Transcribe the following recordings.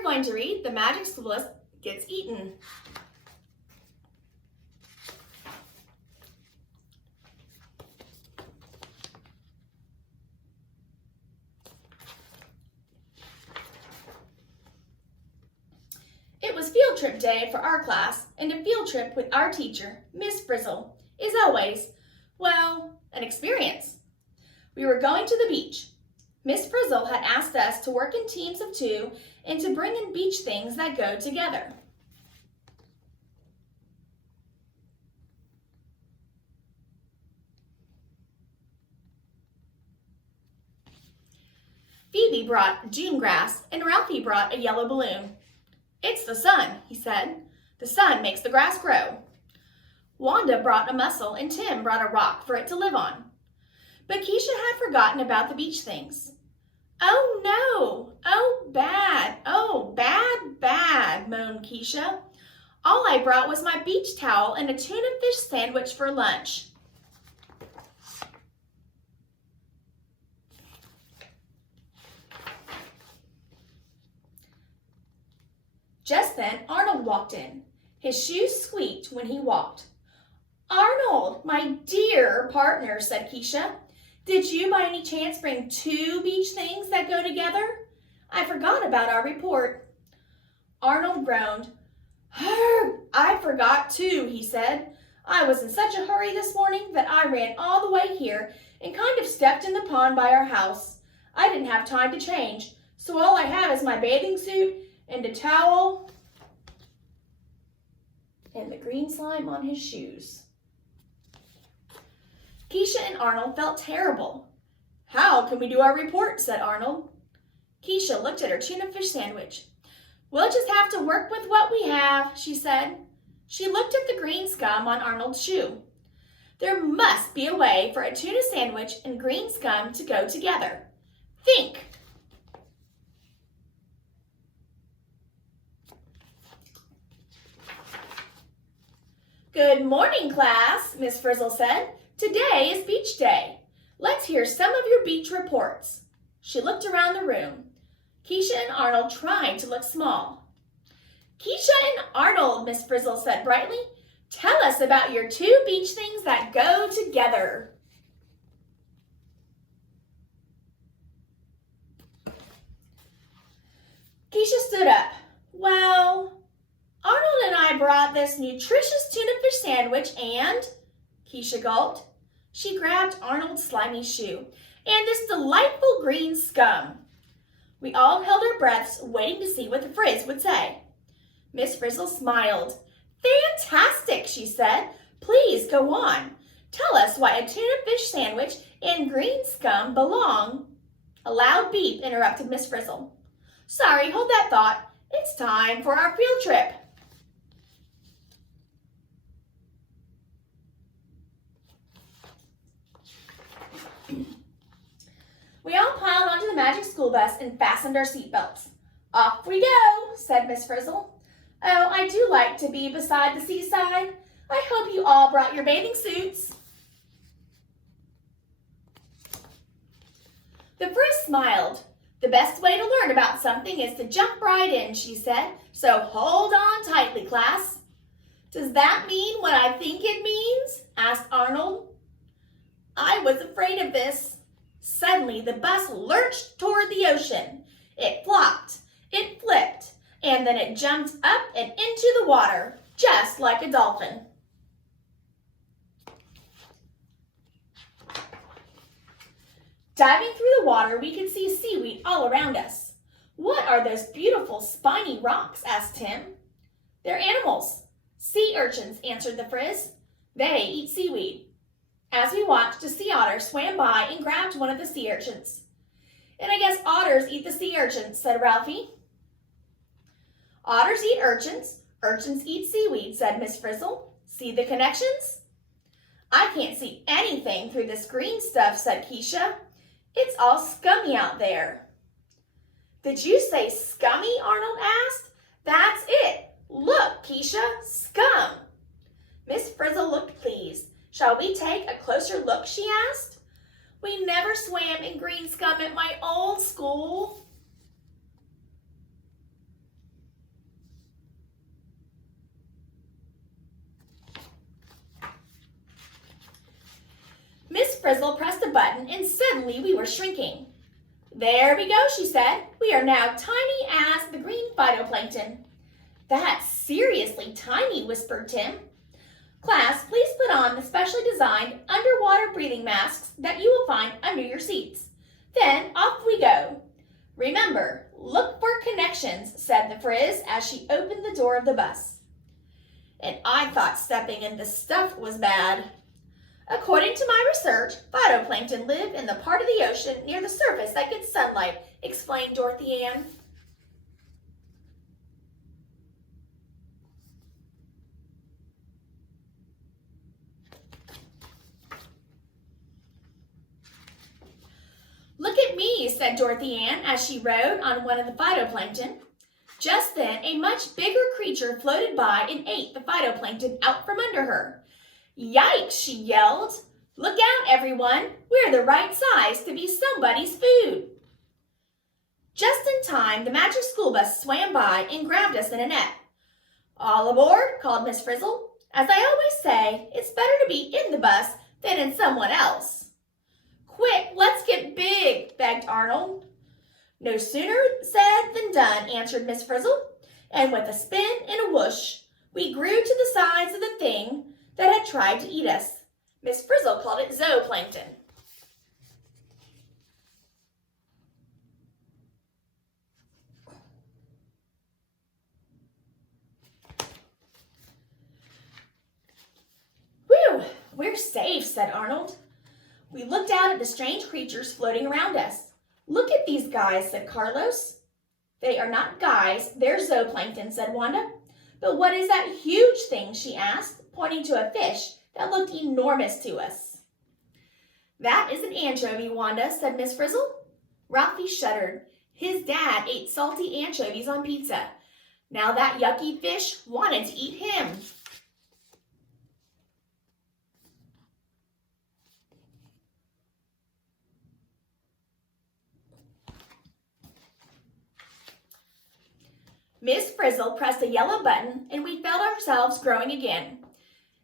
we're going to read The Magic School Bus Gets Eaten. It was field trip day for our class, and a field trip with our teacher, Miss Frizzle, is always, well, an experience. We were going to the beach. Miss Frizzle had asked us to work in teams of 2 and to bring in beach things that go together. Phoebe brought June grass and Ralphie brought a yellow balloon. "It's the sun," he said. "The sun makes the grass grow." Wanda brought a mussel and Tim brought a rock for it to live on. But Keisha had forgotten about the beach things. "Oh no! Oh bad, bad," moaned Keisha. "All I brought was my beach towel and a tuna fish sandwich for lunch." Just then, Arnold walked in. His shoes squeaked when he walked. "Arnold, my dear partner," said Keisha, "did you by any chance bring 2 beach things that go together? I forgot about our report." Arnold groaned. "I forgot too," he said. "I was in such a hurry this morning that I ran all the way here and kind of stepped in the pond by our house. I didn't have time to change, so all I have is my bathing suit and a towel and the green slime on his shoes." Keisha and Arnold felt terrible. "How can we do our report?" said Arnold. Keisha looked at her tuna fish sandwich. "We'll just have to work with what we have," she said. She looked at the green scum on Arnold's shoe. "There must be a way for a tuna sandwich and green scum to go together. Think!" "Good morning, class," Miss Frizzle said. "Today is beach day. Let's hear some of your beach reports." She looked around the room. Keisha and Arnold tried to look small. "Keisha and Arnold," Miss Frizzle said brightly, "tell us about your 2 beach things that go together." Keisha stood up. "Well, Arnold and I brought this nutritious tuna fish sandwich and," Keisha gulped. She grabbed Arnold's slimy shoe, "and this delightful green scum." We all held our breaths, waiting to see what the Frizz would say. Miss Frizzle smiled. "Fantastic," she said. "Please go on. Tell us why a tuna fish sandwich and green scum belong." A loud beep interrupted Miss Frizzle. "Sorry, hold that thought. It's time for our field trip." We all piled onto the Magic School Bus and fastened our seatbelts. "Off we go," said Miss Frizzle. "Oh, I do like to be beside the seaside. I hope you all brought your bathing suits." The Frizz smiled. "The best way to learn about something is to jump right in," she said. "So hold on tightly, class." "Does that mean what I think it means?" asked Arnold. I was afraid of this. Suddenly, the bus lurched toward the ocean. It flopped, it flipped, and then it jumped up and into the water, just like a dolphin. Diving through the water, we could see seaweed all around us. "What are those beautiful spiny rocks?" asked Tim. "They're animals." "Sea urchins," answered the Frizz. "They eat seaweed." As we watched, a sea otter swam by and grabbed one of the sea urchins. "And I guess otters eat the sea urchins," said Ralphie. "Otters eat urchins, urchins eat seaweed," said Miss Frizzle. "See the connections?" "I can't see anything through this green stuff," said Keisha. "It's all scummy out there." "Did you say scummy?" Arnold asked. "That's it. Look, Keisha, scum." Miss Frizzle looked pleased. "Shall we take a closer look?" she asked. "We never swam in green scum at my old school." Frizzle pressed a button and suddenly we were shrinking. There we go, she said. We are now tiny as the green phytoplankton. That's seriously tiny, whispered Tim. Class, please put on the specially designed underwater breathing masks that you will find under your seats. Then off we go. Remember, look for connections, said the Frizz as she opened the door of the bus. And I thought stepping in the stuff was bad. According to my research, phytoplankton live in the part of the ocean near the surface that gets sunlight, explained Dorothy Ann. Look at me, said Dorothy Ann as she rode on one of the phytoplankton. Just then, a much bigger creature floated by and ate the phytoplankton out from under her. Yikes, she yelled. Look out, everyone. We're the right size to be somebody's food. Just in time, the magic school bus swam by and grabbed us in a net. All aboard, called Miss Frizzle. As I always say, it's better to be in the bus than in someone else. Quick, let's get big, begged Arnold. No sooner said than done, answered Miss Frizzle, and with a spin and a whoosh, we grew to the size of the thing that had tried to eat us. Miss Frizzle called it zooplankton. Whew, we're safe, said Arnold. We looked out at the strange creatures floating around us. Look at these guys, said Carlos. They are not guys, they're zooplankton, said Wanda. But what is that huge thing, she asked, pointing to a fish that looked enormous to us. That is an anchovy, Wanda, said Miss Frizzle. Ralphie shuddered. His dad ate salty anchovies on pizza. Now that yucky fish wanted to eat him. Miss Frizzle pressed a yellow button and we felt ourselves growing again.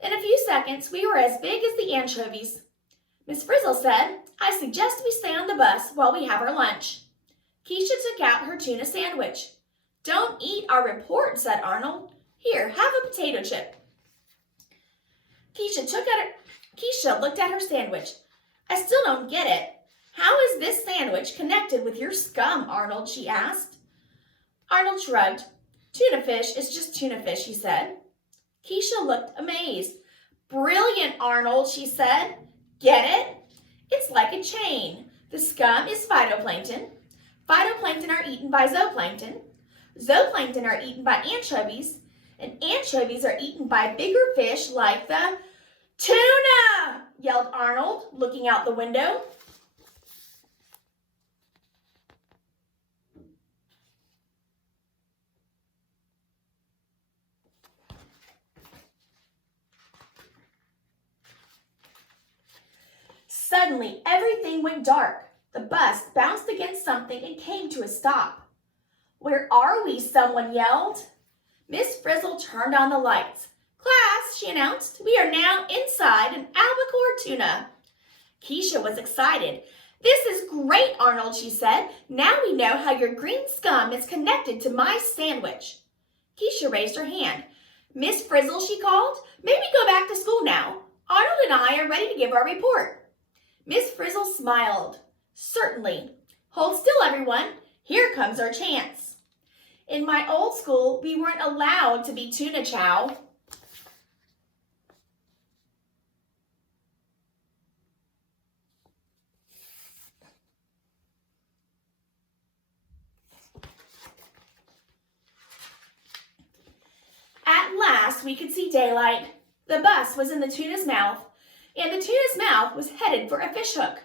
In a few seconds, we were as big as the anchovies. Miss Frizzle said, I suggest we stay on the bus while we have our lunch. Keisha took out her tuna sandwich. Don't eat our report, said Arnold. Here, have a potato chip. Keisha looked at her sandwich. I still don't get it. How is this sandwich connected with your scum, Arnold, she asked. Arnold shrugged. Tuna fish is just tuna fish, he said. Keisha looked amazed. Brilliant, Arnold, she said. Get it? It's like a chain. The scum is phytoplankton. Phytoplankton are eaten by zooplankton. Zooplankton are eaten by anchovies. And anchovies are eaten by bigger fish like the tuna, yelled Arnold, looking out the window. Suddenly, everything went dark. The bus bounced against something and came to a stop. Where are we? Someone yelled. Miss Frizzle turned on the lights. Class, she announced, we are now inside an albacore tuna. Keisha was excited. This is great, Arnold, she said. Now we know how your green scum is connected to my sandwich. Keisha raised her hand. Miss Frizzle, she called, may we go back to school now? Arnold and I are ready to give our report. Miss Frizzle smiled. Certainly. Hold still, everyone. Here comes our chance. In my old school, we weren't allowed to be tuna chow. At last, we could see daylight. The bus was in the tuna's mouth, and the tuna's mouth was headed for a fishhook.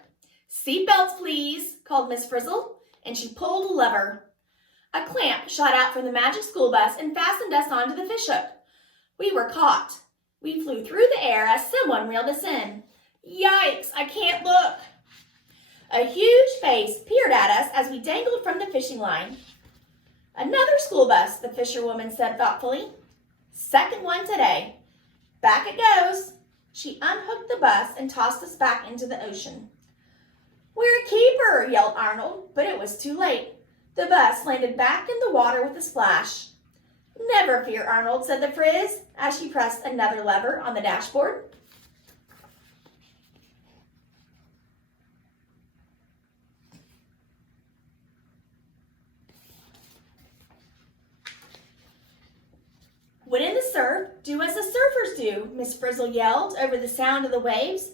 Seatbelts, please, called Miss Frizzle, and she pulled a lever. A clamp shot out from the magic school bus and fastened us onto the fishhook. We were caught. We flew through the air as someone reeled us in. Yikes, I can't look. A huge face peered at us as we dangled from the fishing line. Another school bus, the fisherwoman said thoughtfully. Second one today. Back it goes. She unhooked the bus and tossed us back into the ocean. "We're a keeper," yelled Arnold, but it was too late. The bus landed back in the water with a splash. "Never fear, Arnold," said the Frizz as she pressed another lever on the dashboard. "When in the surf, do as the surfers do," Miss Frizzle yelled over the sound of the waves.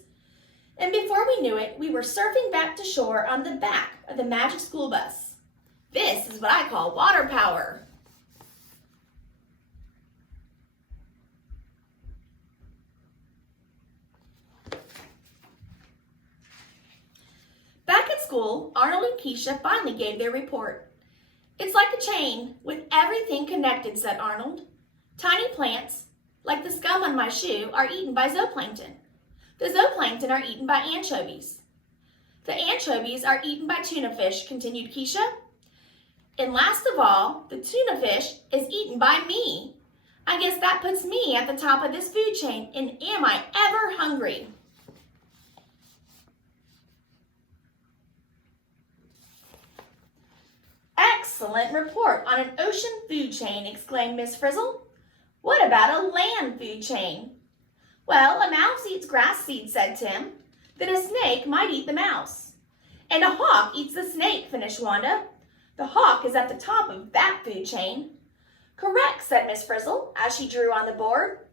And before we knew it, we were surfing back to shore on the back of the magic school bus. This is what I call water power. Back at school, Arnold and Keisha finally gave their report. "It's like a chain with everything connected," said Arnold. "Tiny plants, like the scum on my shoe, are eaten by zooplankton. The zooplankton are eaten by anchovies. The anchovies are eaten by tuna fish," continued Keisha. "And last of all, the tuna fish is eaten by me. I guess that puts me at the top of this food chain, and am I ever hungry?" "Excellent report on an ocean food chain," exclaimed Miss Frizzle. "What about a land food chain?" "Well, a mouse eats grass seed," said Tim. "Then a snake might eat the mouse." "And a hawk eats the snake," finished Wanda. "The hawk is at the top of that food chain." "Correct," said Miss Frizzle as she drew on the board.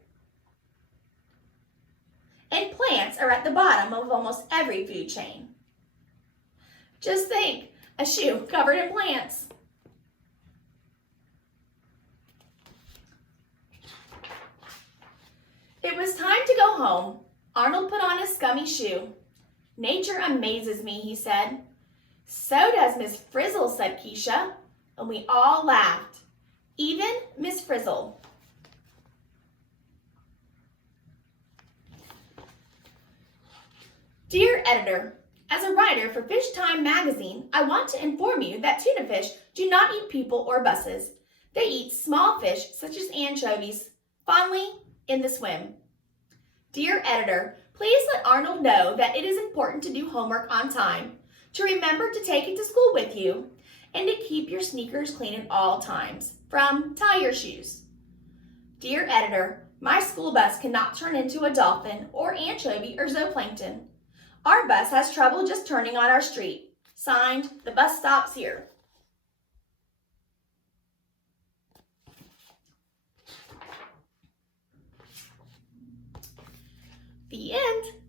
"And plants are at the bottom of almost every food chain." Just think, a shoe covered in plants. It was time to go home. Arnold put on his scummy shoe. "Nature amazes me," he said. "So does Miss Frizzle," said Keisha, and we all laughed, even Miss Frizzle. Dear Editor, as a writer for Fish Time magazine, I want to inform you that tuna fish do not eat people or buses. They eat small fish such as anchovies, fondly in the swim. Dear Editor, please let Arnold know that it is important to do homework on time, to remember to take it to school with you, and to keep your sneakers clean at all times. From Tie Your Shoes. Dear Editor, my school bus cannot turn into a dolphin or anchovy or zooplankton. Our bus has trouble just turning on our street. Signed, The Bus Stops Here. The end.